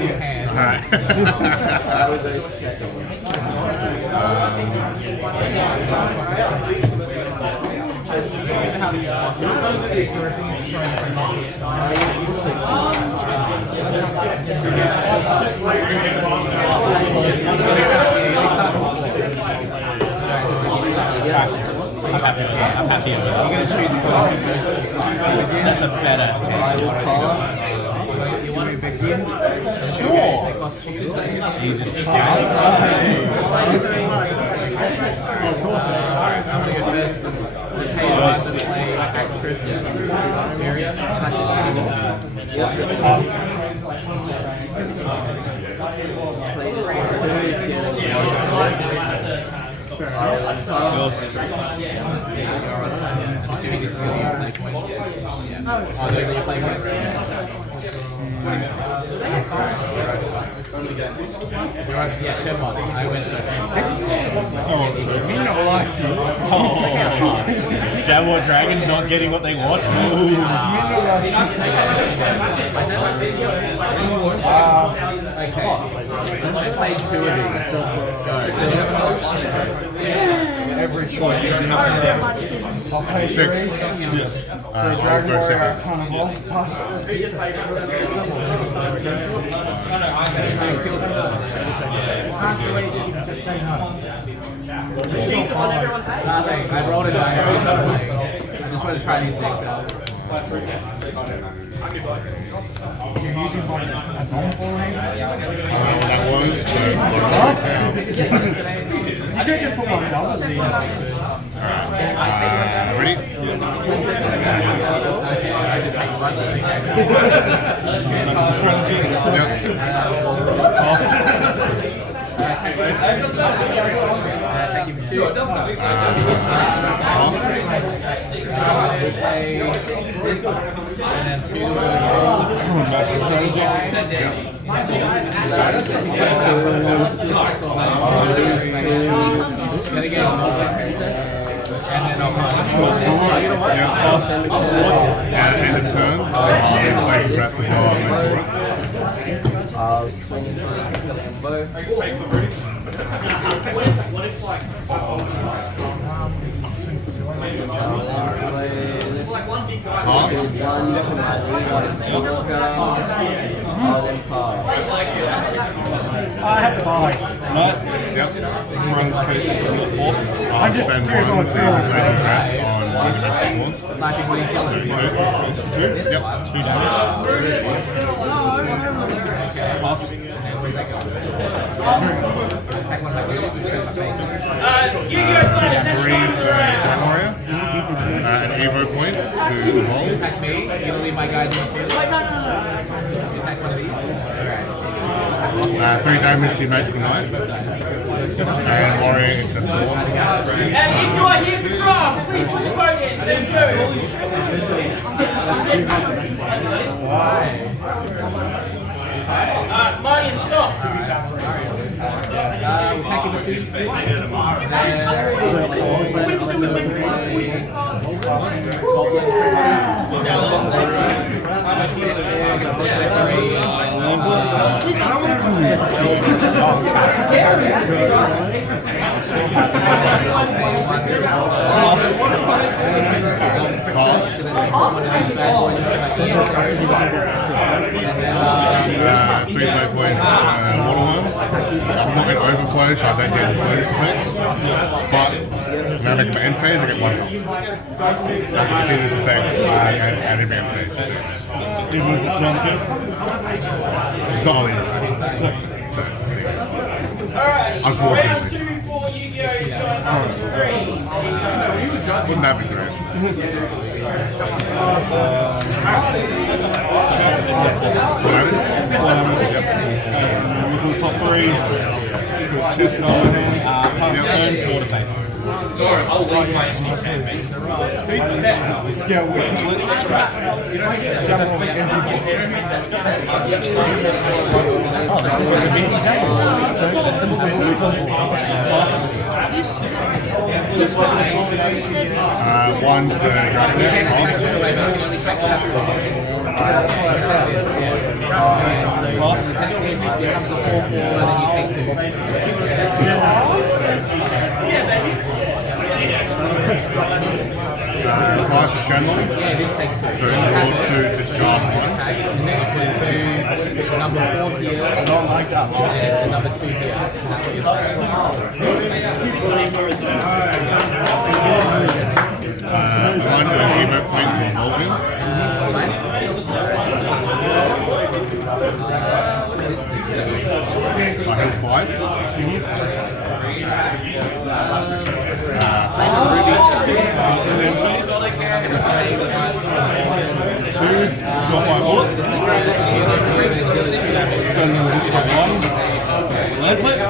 his hand. Alright. That was a second one. I'm happy with it. That's a better. Sure. Alright, I'm gonna go first. The table to play actress area. I went Me not like you. Jaguar Dragons not getting what they want. I played 2 of these. Every choice is I'll pay 6. For a Dragon Warrior Carnival. Pass. Nothing. I rolled a dice. I just want to try these decks out. You're using my add-on for me? That was I don't just put one down. Ready? Thank you for 2. This and then 2. And then I'll End of turn. I'll play Breath of the Wild. I'll swing into the bow. Pass. One for my lead, one I'll then pass. I have to buy. Yep. Runs case. I'll spend 1 to play Breath on second ones. sniping when you kill it. 2. Yep. 2 damage. Pass. Where's that going? Attack one like Three for Dragon Warrior. An Evo point to evolve. attack me, you'll leave my guys in the field. Attack one of these. Alright. 3 damage to Magic Knight. And Warrior into 4. And if you are here to draft, please put your vote in. Then do it. Marty and stop. We'll take him to 2. Three play points, Waterworm. I'm not in overflow, so I don't get the bonus effects. But when I make my end phase, I get 1 health. That's a continuous effect, and every end phase, 6. Do you move it to one kill? It's not only so, unfortunately. 2 for Yu-Gi-Oh! is going on the screen. Wouldn't that be great? Top 3. Chestnut, pass turn, 4 to face. I'll leave my sneak campaign. Scale with jump over empty boxes. Oh, this is what the meeting One for Dragon Nest, five for Shenlong. So draw two, discard one. Number 4 here. I don't like that one. And number 2 here. That's what you're saying. One for an Evo point to Morgan. I held 5. two, drop my bullet. Spend an additional one. Lead plate.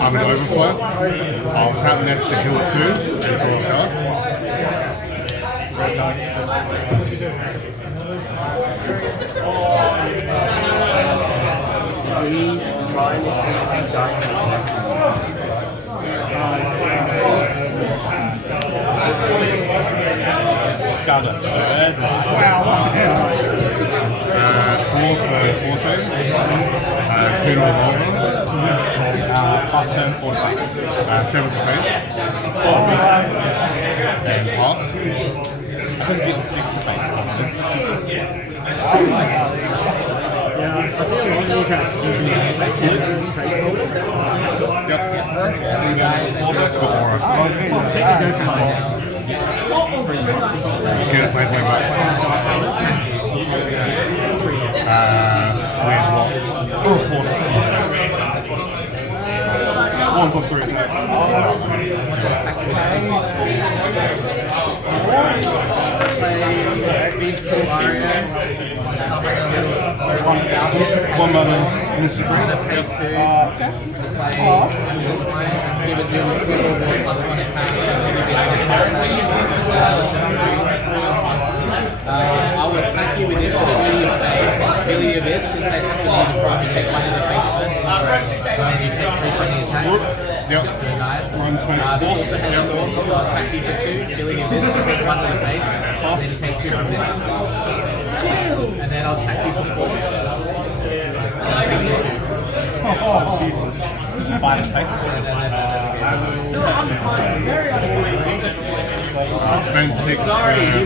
I'm an overflow. I'll tap Nest to heal 2 and draw a card. Please try to Stardust. 4 for 14. 2 to revolver. Pass turn, 4 face. 7 to face. And pass. I could have given 6 to face. Yep. Let's go aura. Get it, play back. Weird what? 1 for 3. One mana, Mr. Green. I will attack you with this ability of this, since I have to leave the front, you take 1 in the face first, and you take 3 from the attack. Yep. Run 24. This also has storm, so I'll attack you for 2, ability of this, you take 1 in the face, and then you take 2 from this. And then I'll attack you for 4. Oh, Jesus. 5 in face. I'll spend 6 for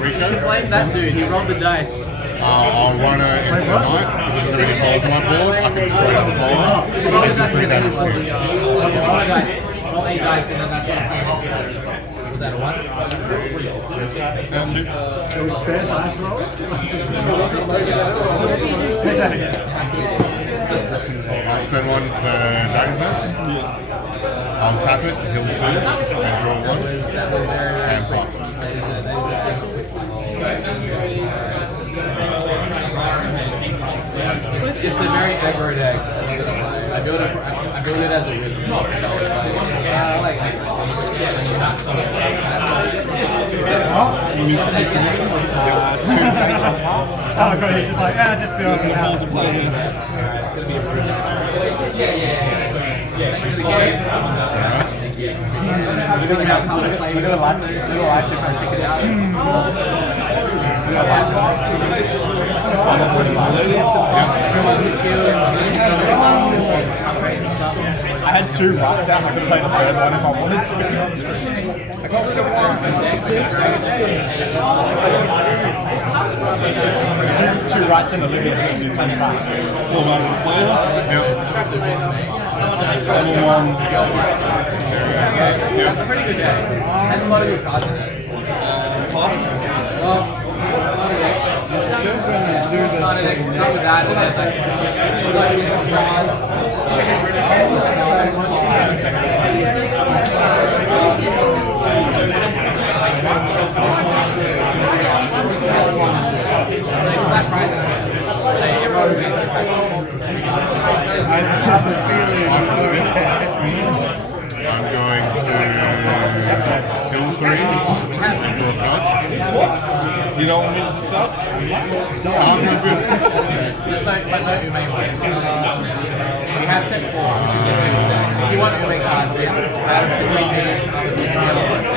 Rico. Blame that dude, he rolled the dice. I'll run her into the night. If there's already falls on my board, I can straight up fall. Roll the And do dice, 3 damage to you. roll a dice. Roll 8 dice, and then that's what was that a 1? I'll spend 1 for Dragon's Nest. I'll tap it to heal 2 and draw 1 and pass. It's a very aggro deck. I build it as a win. So it's like, Oh, God, he's just like, just feel like balls of play here. I had 2 rights out, I could play the 3rd one if I wanted to. I got rid of 2 rights in the living room, 25. 4 mana to play. Yep. That's a pretty good deck. Has a lot of good cards in it. Well, Still gonna do the start with that, and then like some cards. Flat pricing. I have a feeling I'm going to kill 3 and draw a card. You don't want me to discard? I'm good. Just like no Ume ones. We have set 4, which is a good set. If you want Ume cards, then between me and the other ones.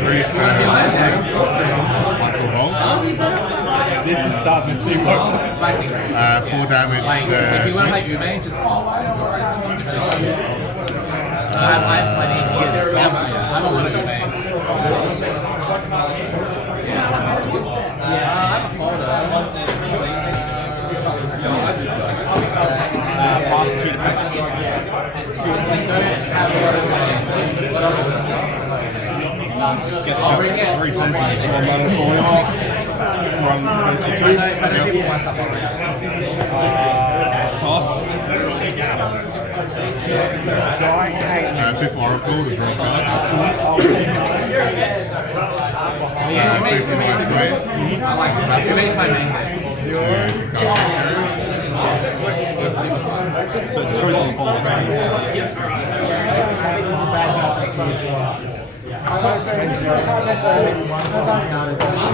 3 for Michael Volt. This is starting to see what. 4 damage Like, if you want to play Ume, just. I've played it years. I'm a lot of Ume. I have a folder. Pass 2 defense. I'll bring it. 320. One mana for you. Run to face 2. If I don't give you my stuff, I'll bring it. Pass. I hate 2 for Oracle to draw a card. Yeah, 3 for White Trade. I like this. It makes my main list. So it destroys all the following space.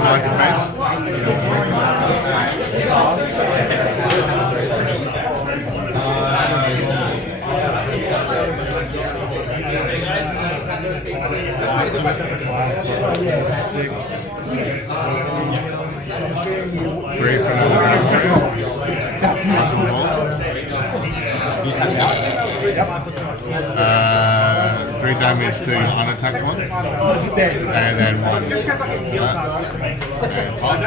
Like the face. six. 3 for another Dragon. That's my You tap out. 3 damage to your unattacked one. dead. And then 1 to that. And pass.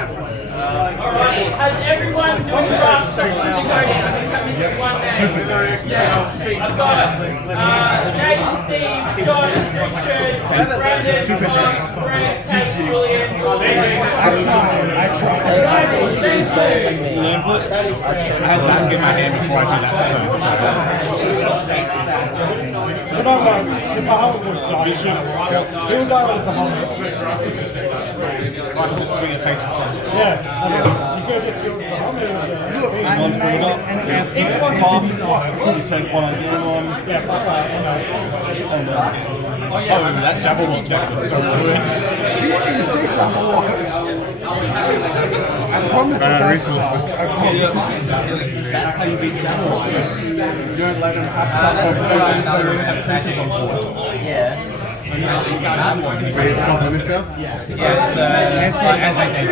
Alright, has everyone done the draft so good to go down? I think I'm missing one name. Yeah, I've got Nate, Steve, Josh, Richard, Brandon, Mark, Brett, and Julian. I tried. Thank you. I had that in my hand before I do that turn. But I'm like, if my helmet was done, he'll go with the helmet. I can just swing it face for 10. Yeah. You could just kill the helmet. Look, I made an effort. Pass. You take one on the other one. Yeah, fuck that. And that Jabberwock was so good. You see someone. I promise that that's stuff. I promise. That's how you beat Jabberwock. You don't let them have stuff on board. You don't really have creatures on board. Ready to stop on this now? Yeah, it's anti-damage.